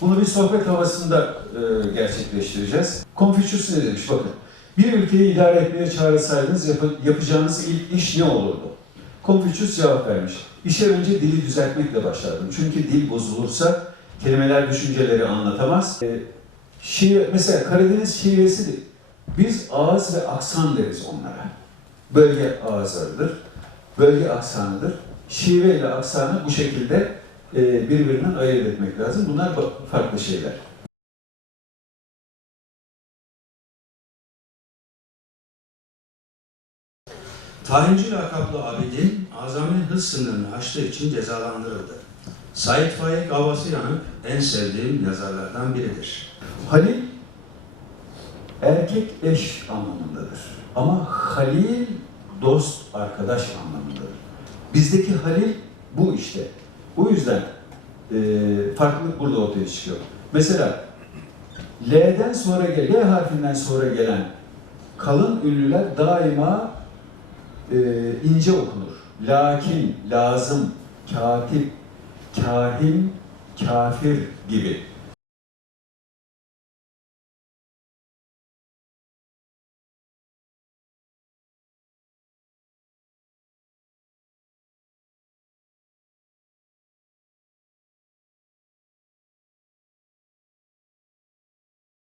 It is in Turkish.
Bunu bir sohbet havasında e, gerçekleştireceğiz. Konfüçyüs ne demiş bakın. Bir ülkeyi idare etmeye çağrılsaydınız yap- yapacağınız ilk iş ne olurdu? Konfüçyüs cevap vermiş. İşe önce dili düzeltmekle başlardım. Çünkü dil bozulursa kelimeler düşünceleri anlatamaz. E, şive, mesela Karadeniz şivesi biz ağız ve aksan deriz onlara. Bölge ağızlarıdır, bölge aksanıdır. Şive ile aksanı bu şekilde e, birbirinden ayırt etmek lazım. Bunlar farklı şeyler. Tayinci lakaplı Abidin, azami hız sınırını aştığı için cezalandırıldı. Said Faik Avası Yanık en sevdiğim yazarlardan biridir. Halil erkek eş anlamındadır. Ama halil dost, arkadaş anlamındadır. Bizdeki halil bu işte. O yüzden e, farklılık burada ortaya çıkıyor. Mesela L'den sonra gel, L harfinden sonra gelen kalın ünlüler daima e, ince okunur. Lakin, lazım, katip, kahin, kafir gibi.